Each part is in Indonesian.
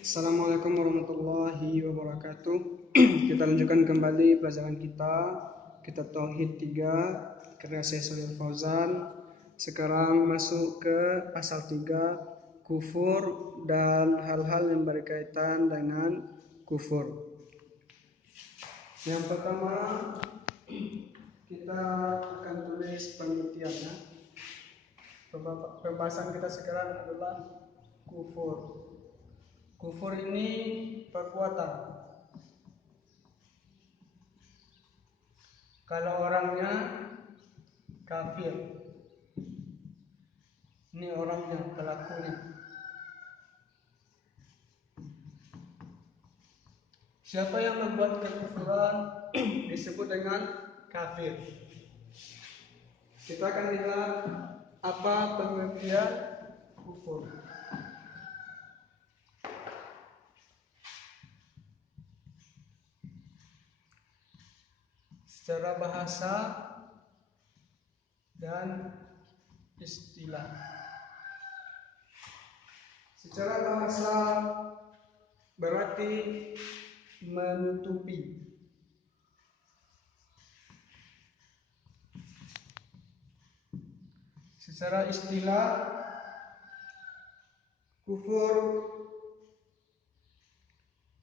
Assalamualaikum warahmatullahi wabarakatuh. Kita lanjutkan kembali pelajaran kita, Kitab Tauhid 3 karya Syekh Shalih Fauzan. Sekarang masuk ke pasal 3, kufur dan hal-hal yang berkaitan dengan kufur. Yang pertama, kita akan tulis pengertiannya. Pembahasan kita sekarang adalah kufur. Kufur ini perbuatan. Kalau orangnya kafir, ini orangnya, pelakunya. Siapa yang membuat kekufuran disebut dengan kafir. Kita akan lihat apa pengertian kufur. Secara bahasa dan istilah. Secara bahasa berarti menutupi. Secara istilah, kufur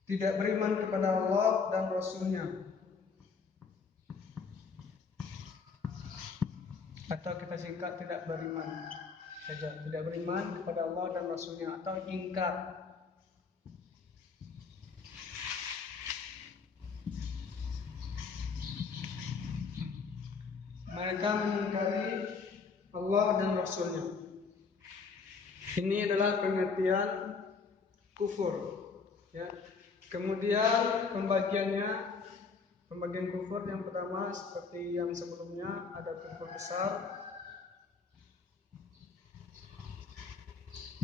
tidak beriman kepada Allah dan Rasul-Nya, atau kita singkat tidak beriman saja, tidak beriman kepada Allah dan Rasul-Nya, atau ingkar. Mereka mengingkari Allah dan Rasul-Nya. Ini adalah pengertian kufur, ya. Kemudian pembagian kufur yang pertama seperti yang sebelumnya, ada kufur besar,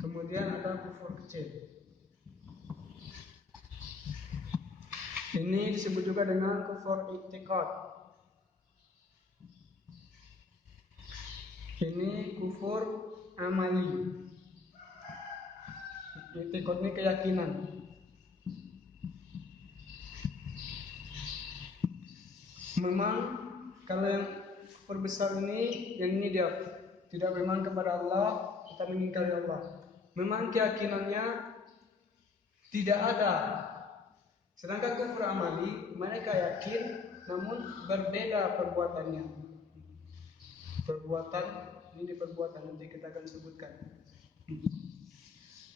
kemudian ada kufur kecil. Ini disebut juga dengan kufur i'tiqad. Ini kufur amali. I'tiqad ini keyakinan. Memang kalau yang kufur besar ini, yang ini dia tidak beriman kepada Allah, kita mengingkari Allah. Memang keyakinannya tidak ada. Sedangkan kufur amali, mereka yakin namun berbeda perbuatannya. Perbuatan ini perbuatan, nanti kita akan sebutkan.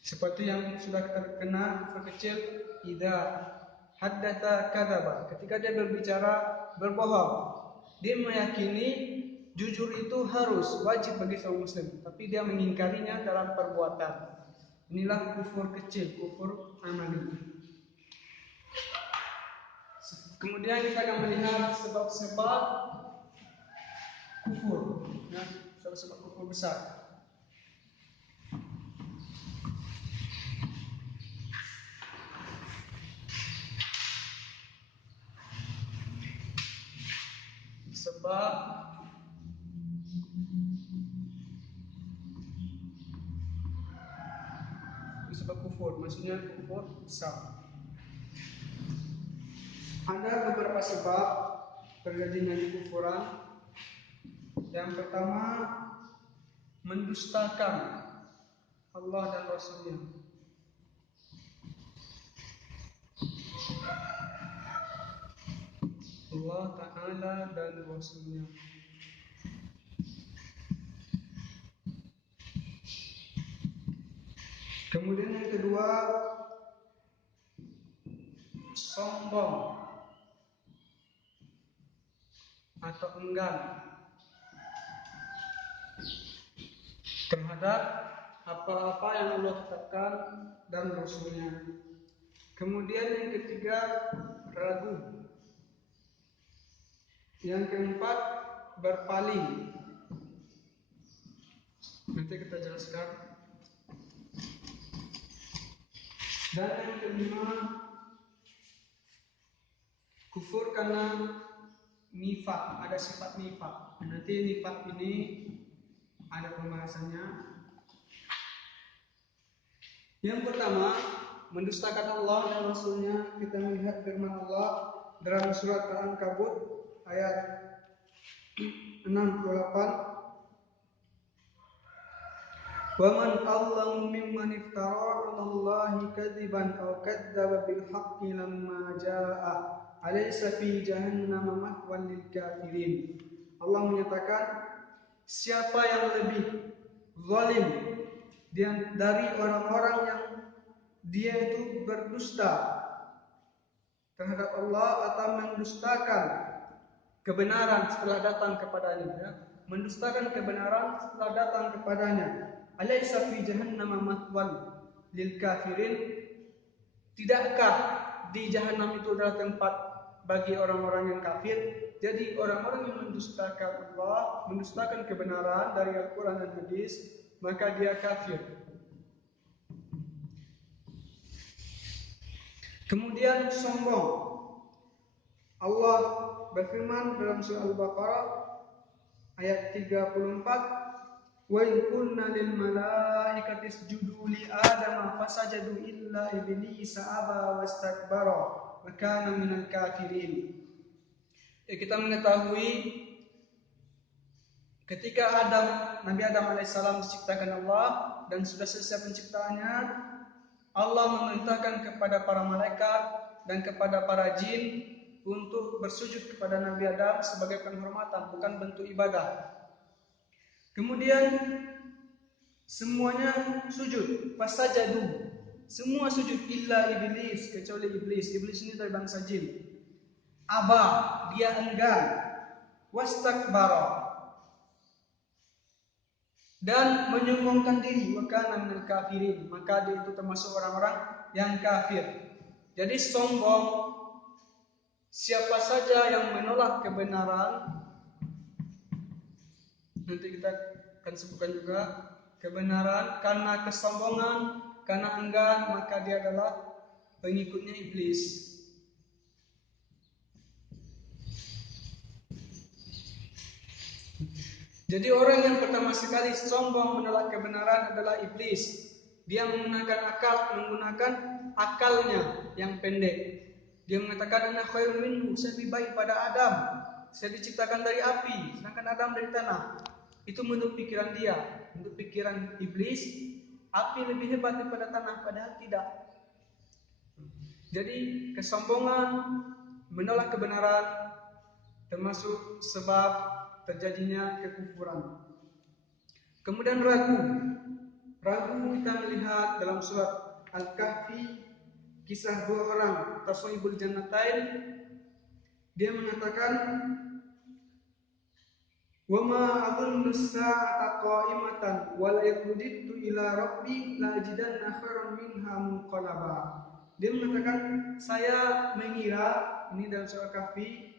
Seperti yang sudah terkena kufur kecil, idza haddatsa kadzaba. Ketika dia berbicara berbohong. Dia meyakini jujur itu harus wajib bagi seorang muslim, tapi dia mengingkarinya dalam perbuatan. Inilah kufur kecil, kufur amali. Kemudian kita akan melihat sebab-sebab kufur, ya, sebab-sebab kufur besar. Sebab kufur, maksudnya kufur besar. Ada beberapa sebab terjadinya kekufuran. Yang pertama, mendustakan Allah dan Rasul-Nya. Allah Ta'ala dan Rasul-Nya. Kemudian yang kedua, sombong atau enggan terhadap apa-apa yang Allah tetapkan dan Rasul-Nya. Kemudian yang ketiga, ragu. Yang keempat, berpaling. Nanti kita jelaskan. Dan yang kelima, kufur karena nifak, ada sifat nifak. Nanti nifak ini ada pembahasannya. Yang pertama, mendustakan Allah dan Rasulnya, kita melihat firman Allah dalam surat Al-Ankabut ayat 68. وَمَنْ أَظْلَمُ مِمَّنِ افْتَرَى عَلَى اللَّهِ كَذِبًا أَوْ كَذَّبَ بِالْحَقِّ لَمَّا جَاءَهُ أَلَيْسَ فِي جَهَنَّمَ مَثْوًى لِلْكَافِرِينَ. Allah menyatakan, siapa yang lebih zalim dari orang-orang yang dia itu berdusta terhadap Allah atau mendustakan kebenaran setelah datang kepadanya, ya? Mendustakan kebenaran setelah datang kepadanya. Alaysa fi jahannam mathwan lil kafirin? Tidakkah di jahanam itu adalah tempat bagi orang-orang yang kafir? Jadi orang-orang yang mendustakan Allah, mendustakan kebenaran dari Al-Quran dan Hadis, maka dia kafir. Kemudian sombong. Allah berfirman dalam surah Al-Baqarah ayat 34, wa in kunna lil malaikati isjudu li adama fasajadu illa iblisa aba wastakbara wa kana minal kafirin. Kita mengetahui ketika Nabi Adam alaihissalam diciptakan Allah dan sudah selesai penciptaannya, Allah memerintahkan kepada para malaikat dan kepada para jin untuk bersujud kepada Nabi Adam sebagai penghormatan, bukan bentuk ibadah. Kemudian semuanya sujud, fasajadu, semua sujud illa iblis, kecuali iblis. Iblis ini dari bangsa jin. Aba, dia enggan, wastakbara, dan menyombongkan diri, wa kana minal kafirin, maka dia itu termasuk orang-orang yang kafir. Jadi sombong, siapa saja yang menolak kebenaran, nanti kita akan sebutkan juga kebenaran karena kesombongan, karena enggan, maka dia adalah pengikutnya iblis. Jadi orang yang pertama sekali sombong menolak kebenaran adalah iblis. Dia menggunakan akalnya yang pendek. Dia mengatakan, ana khairun minhu, saya lebih baik pada Adam. Saya diciptakan dari api, sedangkan Adam dari tanah. Itu menurut pikiran dia. Menurut pikiran iblis, api lebih hebat daripada tanah, padahal tidak. Jadi kesombongan, menolak kebenaran termasuk sebab terjadinya kekufuran. Kemudian ragu kita melihat dalam surat Al-Kahfi kisah dua orang tasawwibul jannatain. Dia mengatakan, wa ma adunnu as-sa'ata qa'imatan wa la yaqditu ila rabbi la ajidanna khairan minha munqalaba. Dia mengatakan, saya mengira, ini dalam surah Kahfi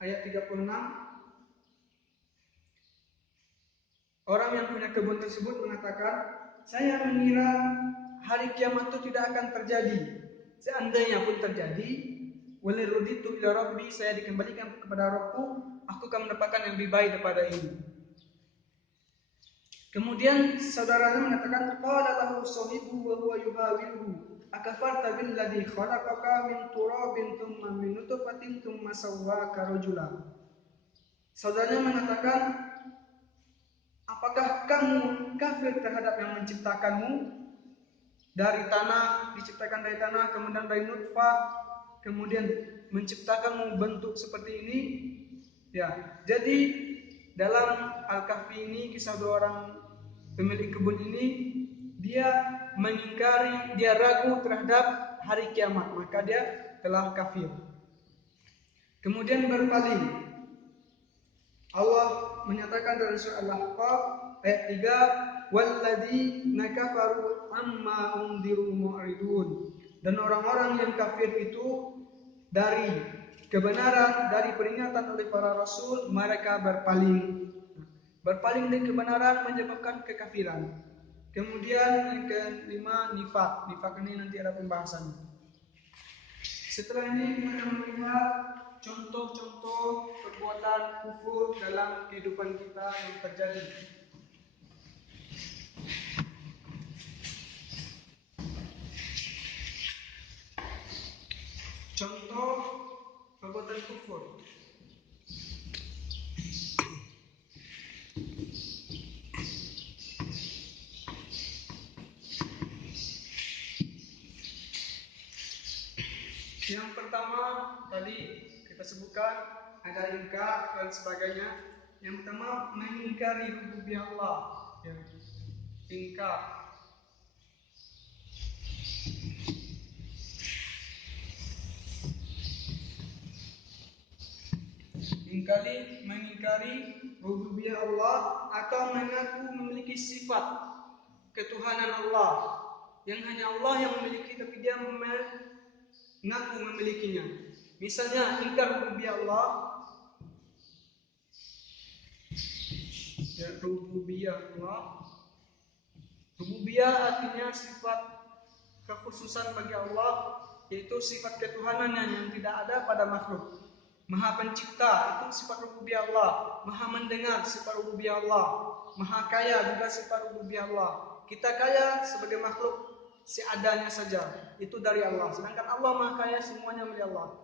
ayat 36, orang yang punya kebun tersebut mengatakan, saya mengira hari kiamat itu tidak akan terjadi. Seandainya pun terjadi, waliruditu ila rabbi, saya dikembalikan kepada Rabbku, aku akan mendapatkan yang lebih baik daripada ini. Kemudian saudaranya mengatakan, qala lahu sahibu wa huwa yuhawiruhu, akafarta billadhi khalaqaka min turabin thumma min nutfatin thumma sawwaka rajula. Saudaranya mengatakan, apakah kamu kafir terhadap yang menciptakanmu dari tanah, diciptakan dari tanah, kemudian dari nutfah, kemudian menciptakanmu bentuk seperti ini? Ya, jadi dalam Al-Kahfi ini kisah dua orang pemilik kebun ini, dia mengingkari, dia ragu terhadap hari kiamat, maka dia telah kafir. Kemudian berpaling. Allah menyatakan dalam surah Al-Ahqaf ayat 3, walladzina kafaru amma undiru mu'ridun. Dan orang-orang yang kafir itu dari kebenaran, dari peringatan oleh para rasul, mereka berpaling. Berpaling dari kebenaran menyebabkan kekafiran. Kemudian yang kelima, nifak. Nifak ini nanti ada pembahasannya. Setelah ini kita akan melihat contoh-contoh perbuatan kufur dalam kehidupan kita yang terjadi. Contoh perbuatan kufur. Yang pertama tadi kita sebutkan ada ingkar dan sebagainya. Yang pertama mengingkari rububiyah Allah. Ya. Ingkar. Mengingkari rububiyah Allah atau mengaku memiliki sifat ketuhanan Allah yang hanya Allah yang memiliki, tapi dia mengaku memilikinya. Misalnya ingkar rububiyah Allah, ya, rububiyah Allah. Rububiyah artinya sifat kekhususan bagi Allah, yaitu sifat ketuhanannya yang tidak ada pada makhluk. Maha pencipta itu sifat rububiyah Allah. Maha mendengar sifat rububiyah Allah. Maha kaya juga sifat rububiyah Allah. Kita kaya sebagai makhluk seadanya saja, itu dari Allah. Sedangkan Allah Maha kaya, semuanya milik Allah.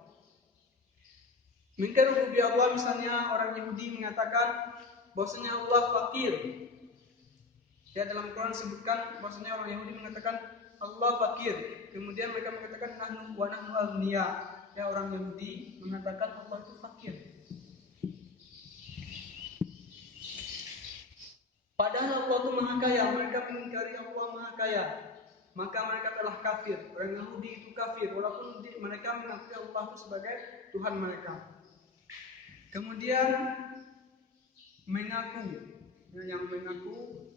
Mungkin rububiyah Allah, misalnya orang Yahudi mengatakan bahwasanya Allah fakir. Ya, dalam Quran disebutkan bahwasanya orang Yahudi mengatakan Allah fakir. Kemudian mereka mengatakan nahnu wa nahnu aghniya. Ya, orang Yahudi mengatakan Allah itu fakir. Padahal Allah itu Maha Kaya, mereka mengingkari Allah Maha Kaya. Maka mereka telah kafir. Orang Yahudi itu kafir walaupun mereka mengakui Allah itu sebagai Tuhan mereka. Kemudian yang mengaku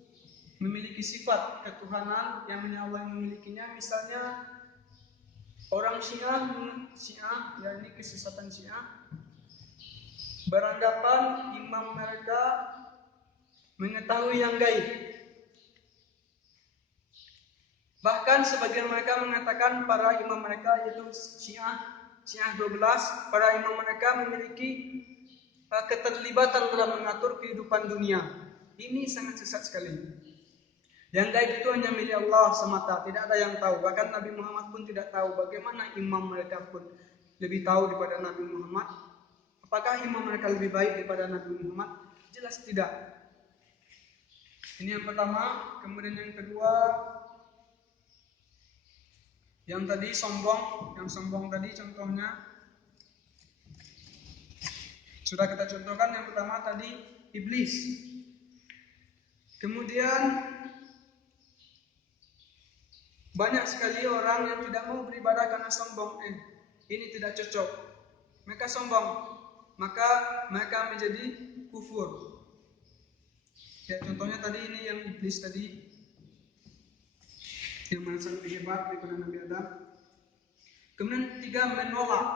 memiliki sifat ketuhanan yang hanya Allah yang memilikinya. Misalnya orang Syiah, yakni kesesatan Syiah, beranggapan imam mereka mengetahui yang gaib. Bahkan sebagian mereka mengatakan para imam mereka, yaitu Syiah 12, para imam mereka memiliki keterlibatan dalam mengatur kehidupan dunia. Ini sangat sesat sekali. Yang gaib itu hanya milik Allah semata, tidak ada yang tahu. Bahkan Nabi Muhammad pun tidak tahu. Bagaimana imam mereka pun lebih tahu daripada Nabi Muhammad? Apakah imam mereka lebih baik daripada Nabi Muhammad? Jelas tidak. Ini yang pertama. Kemudian yang kedua, yang tadi sombong. Yang sombong tadi contohnya sudah kita contohkan. Yang pertama tadi iblis. Kemudian banyak sekali orang yang tidak mau beribadah karena sombong. Ini tidak cocok. Mereka sombong, maka mereka menjadi kufur. Ya, contohnya tadi ini yang iblis tadi, yang merasa lebih hebat daripada Nabi Adam. Kemudian tiga, menolak.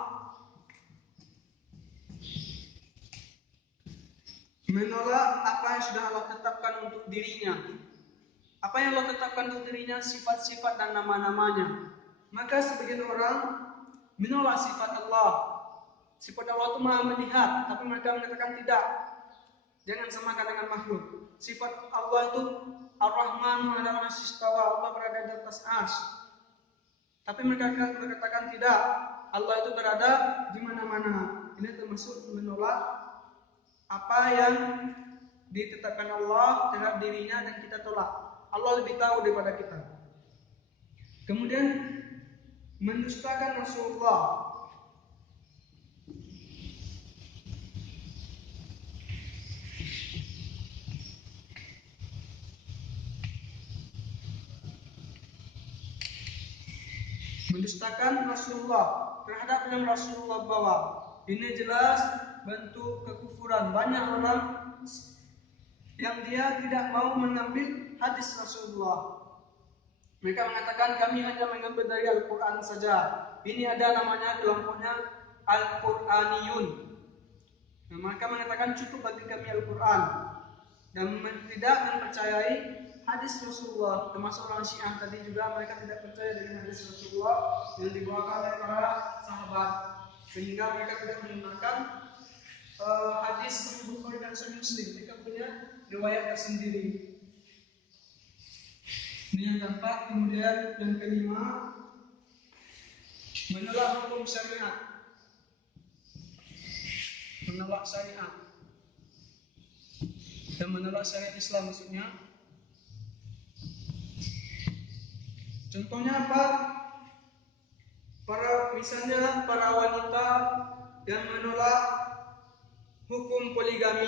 Menolak apa yang sudah Allah tetapkan untuk dirinya. Apa yang Allah tetapkan untuk dirinya, sifat-sifat dan nama-namanya. Maka sebagian orang menolak sifat Allah. Sifat Allah itu Maha melihat, tapi mereka mengatakan tidak. Jangan samakan dengan makhluk. Sifat Allah itu Ar-Rahman 'ala al-'arsy istawa, Allah berada di atas arsy. Tapi mereka mengatakan tidak, Allah itu berada di mana-mana. Ini termasuk menolak apa yang ditetapkan Allah terhadap dirinya dan kita tolak. Allah lebih tahu daripada kita. Kemudian mendustakan Rasulullah. Mendustakan Rasulullah terhadap yang Rasulullah bawa. Ini jelas bentuk kekufuran. Banyak orang yang dia tidak mau mengambil hadis Rasulullah. Mereka mengatakan kami hanya mengambil dari Al-Quran saja. Ini ada namanya kelompoknya Al-Quraniyun. Nah, mereka mengatakan cukup bagi kami Al-Quran dan tidak mempercayai hadis Rasulullah. Termasuk orang Syiah tadi juga, mereka tidak percaya dengan hadis Rasulullah yang dibawakan oleh para sahabat, sehingga mereka tidak menggunakan hadis Sahih Bukhari dan Sahih Muslim. Mereka punya riwayat tersendiri. Ini yang keempat. Kemudian yang kelima, menolak hukum syariat, menolak syariat, dan menolak syariat Islam maksudnya. Contohnya apa? Misalnya para wanita yang menolak hukum poligami,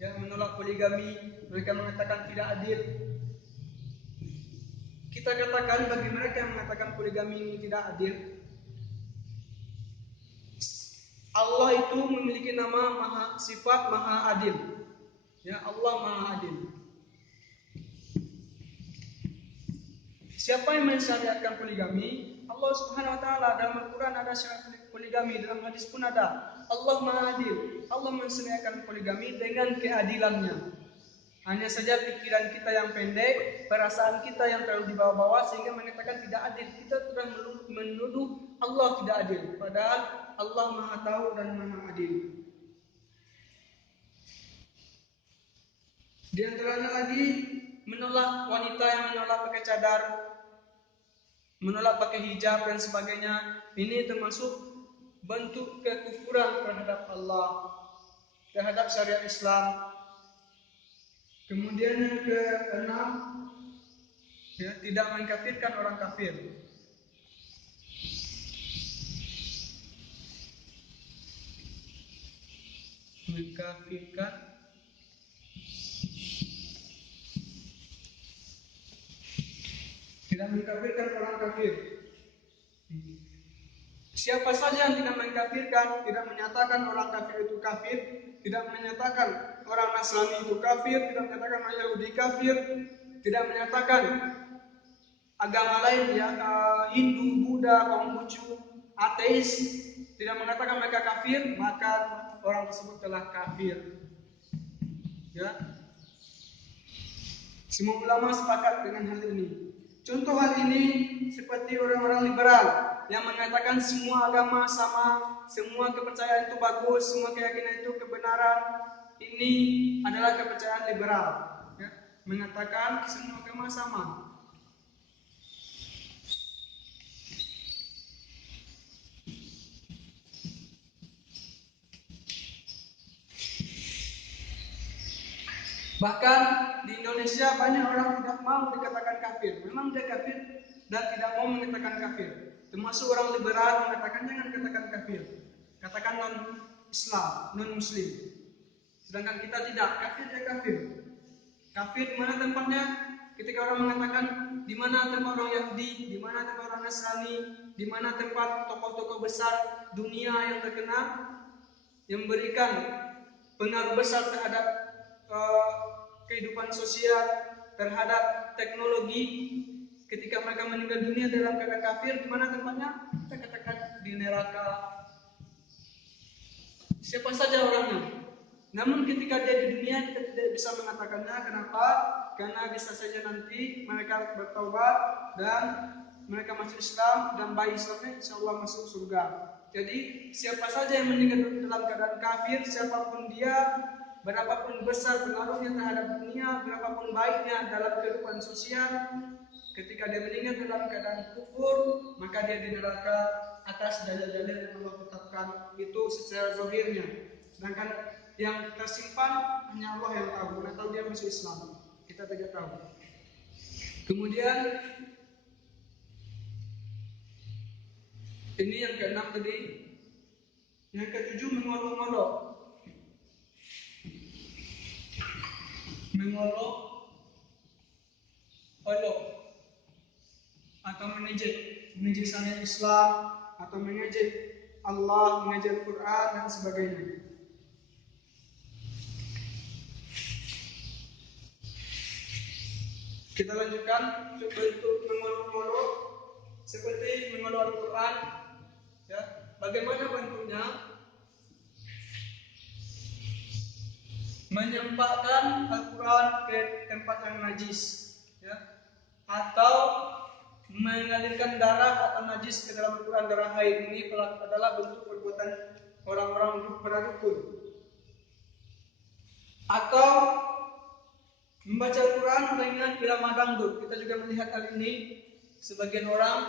yang menolak poligami, mereka mengatakan tidak adil. Kita katakan bagi mereka yang mengatakan poligami ini tidak adil, Allah itu memiliki nama sifat maha adil. Ya, Allah maha adil. Siapa yang mensyariatkan poligami? Allah Subhanahu wa taala. Dalam Al-Qur'an ada syarat poligami, dalam hadis pun ada. Allah maha adil. Allah mensyariatkan poligami dengan keadilannya. Hanya saja pikiran kita yang pendek, perasaan kita yang terlalu dibawa-bawa sehingga mengatakan tidak adil. Kita sudah menuduh Allah tidak adil, padahal Allah Maha Tahu dan Maha Adil. Di antaranya lagi menolak wanita yang menolak pakai cadar, menolak pakai hijab dan sebagainya. Ini termasuk bentuk kekufuran terhadap Allah, terhadap syariat Islam. Kemudian yang keenam, ya, tidak mengkafirkan orang kafir. Mengkafirkan tidak mengkafirkan orang kafir. Siapa saja yang tidak mengkafirkan, tidak menyatakan orang kafir itu kafir, tidak menyatakan orang Nasrani itu kafir, tidak menyatakan orang Yahudi kafir, tidak menyatakan agama lain, ya, Hindu, Buddha, Konghucu, ateis, tidak mengatakan mereka kafir, maka orang tersebut telah kafir. Ya, semua ulama sepakat dengan hal ini. Contoh hal ini seperti orang-orang liberal yang mengatakan semua agama sama, semua kepercayaan itu bagus, semua keyakinan itu kebenaran. Ini adalah kepercayaan liberal, ya, mengatakan semua agama sama. Bahkan di Indonesia banyak orang tidak mau dikatakan kafir. Memang dia kafir dan tidak mau mengatakan kafir. Termasuk orang liberal mengatakan jangan katakan kafir, katakan non Islam, non Muslim. Sedangkan kita tidak, kafir dia kafir. Kafir di mana tempatnya? Ketika orang mengatakan di mana tempat orang Yahudi, di mana tempat orang Nasrani, di mana tempat tokoh-tokoh besar dunia yang terkenal yang memberikan pengaruh besar terhadap kehidupan sosial, terhadap teknologi. Ketika mereka meninggal dunia dalam keadaan kafir, di mana tempatnya? Kita katakan di neraka. Siapa saja orangnya. Namun ketika dia di dunia kita tidak bisa mengatakannya. Kenapa? Karena bisa saja nanti mereka bertaubat dan mereka masuk Islam, dan bayi Islamnya insya Allah masuk surga. Jadi siapa saja yang meninggal dalam keadaan kafir, siapapun dia, berapapun besar pengaruhnya terhadap dunia, berapapun baiknya dalam kehidupan sosial, ketika dia meninggal dalam keadaan kufur, maka dia di neraka atas dalil-dalil yang Allah tetapkan itu secara zahirnya. Sedangkan yang tersimpan hanya Allah yang tahu. Mana tahu dia masuk Islam, kita tidak tahu. Kemudian ini yang keenam tadi. Yang ketujuh, mengolok-olok. Mengolok-olok atau mengejek syariat Islam, atau mengejek Allah, mengejek Quran dan sebagainya. Kita lanjutkan bentuk mengolok-olok seperti mengolok Al-Quran. Ya, bagaimana bentuknya? Menyampaikan Al-Quran ke tempat yang najis, ya, atau mengalirkan darah atau najis ke dalam Al-Quran, darah haid. Ini adalah bentuk perbuatan orang-orang berdukun. Atau membaca Al-Quran dengan irama dangdut. Kita juga melihat hal ini. Sebagian orang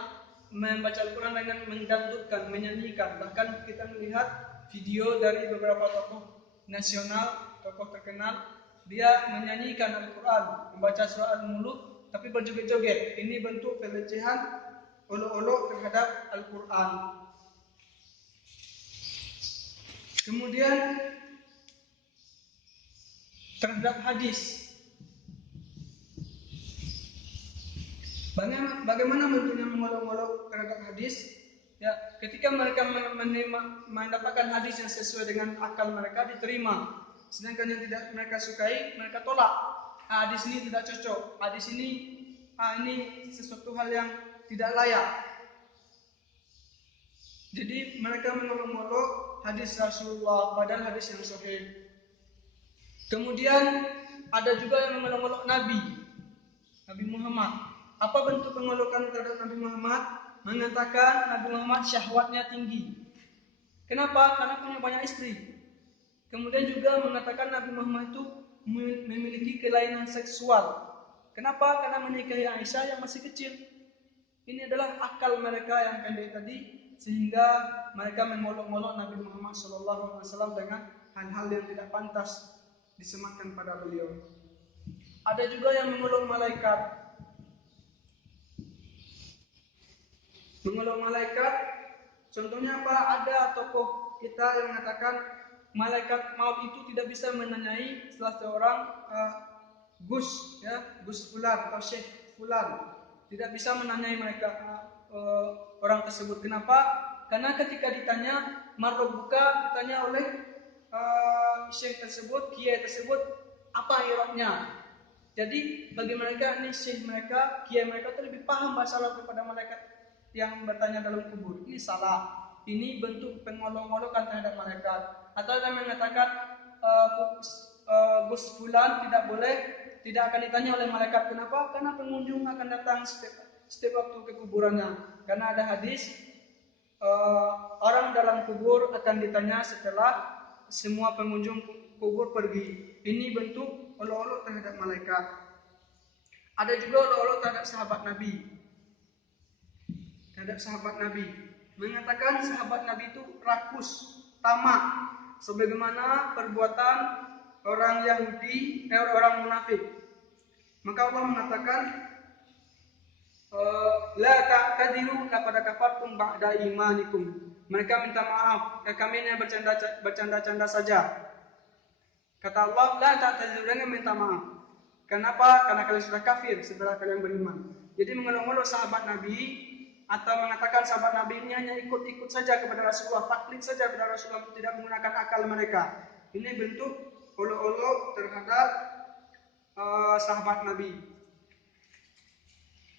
membaca Al-Quran dengan mendangdutkan, menyanyikan. Bahkan kita melihat video dari beberapa tokoh nasional, tokoh terkenal, dia menyanyikan Al-Quran, membaca surah Al-Mulk, tapi berjoget-joget. Ini bentuk pelecehan olok-olok terhadap Al-Quran. Kemudian terhadap hadis. Bagaimana bentuknya mengolok-olok terhadap hadis? Ya, ketika mereka mendapatkan hadis yang sesuai dengan akal mereka diterima, sedangkan yang tidak mereka sukai mereka tolak. Hadis ini tidak cocok. Hadis ini sesuatu hal yang tidak layak. Jadi mereka mengolok-olok hadis Rasulullah padahal hadis yang sahih. Kemudian ada juga yang mengolok-olok Nabi Muhammad. Apa bentuk pengolokan terhadap Nabi Muhammad? Mengatakan Nabi Muhammad syahwatnya tinggi. Kenapa? Karena punya banyak istri. Kemudian juga mengatakan Nabi Muhammad itu memiliki kelainan seksual. Kenapa? Karena menikahi Aisyah yang masih kecil. Ini adalah akal mereka yang pendek tadi, sehingga mereka mengolok-olok Nabi Muhammad SAW dengan hal-hal yang tidak pantas disematkan pada beliau. Ada juga yang mengolok malaikat. Mengolok malaikat, contohnya apa? Ada tokoh kita yang mengatakan malaikat maut itu tidak bisa menanyai salah seorang Gus Fulan atau Syekh Fulan, tidak bisa menanyai mereka orang tersebut. Kenapa? Karena ketika ditanya marrobuka, ditanya oleh Syekh tersebut, kiai tersebut, apa irohnya? Jadi bagi mereka ini Syekh mereka, kiai mereka itu lebih paham bahasa Arab daripada malaikat yang bertanya dalam kubur. Ini salah. Ini bentuk pengolok-olokan terhadap malaikat. Atau ada yang mengatakan Gus Fulan tidak akan ditanya oleh malaikat. Kenapa? Karena pengunjung akan datang setiap waktu ke kuburannya. Karena ada hadis orang dalam kubur akan ditanya setelah semua pengunjung kubur pergi. Ini bentuk olok-olok terhadap malaikat. Ada juga olok-olok terhadap sahabat Nabi, mengatakan sahabat Nabi itu rakus, tamak, sebagaimana perbuatan orang Yahudi, orang munafik. Maka Allah mengatakan, la ta'tadilu laqad kafartum ba'da imanikum. Mereka minta maaf, kami hanya bercanda-canda saja. Kata Allah, la ta'tadilu, jangan minta maaf. Kenapa? Karena kalian sudah kafir setelah kalian beriman. Jadi mengolok-olok sahabat Nabi atau mengatakan sahabat Nabi ini hanya ikut-ikut saja kepada Rasulullah, taklid saja kepada Rasulullah, tidak menggunakan akal mereka. Ini bentuk olok-olok terhadap sahabat Nabi.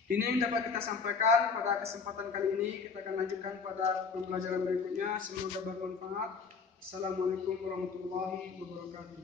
Ini yang dapat kita sampaikan pada kesempatan kali ini. Kita akan lanjutkan pada pembelajaran berikutnya. Semoga bermanfaat. Assalamualaikum warahmatullahi wabarakatuh.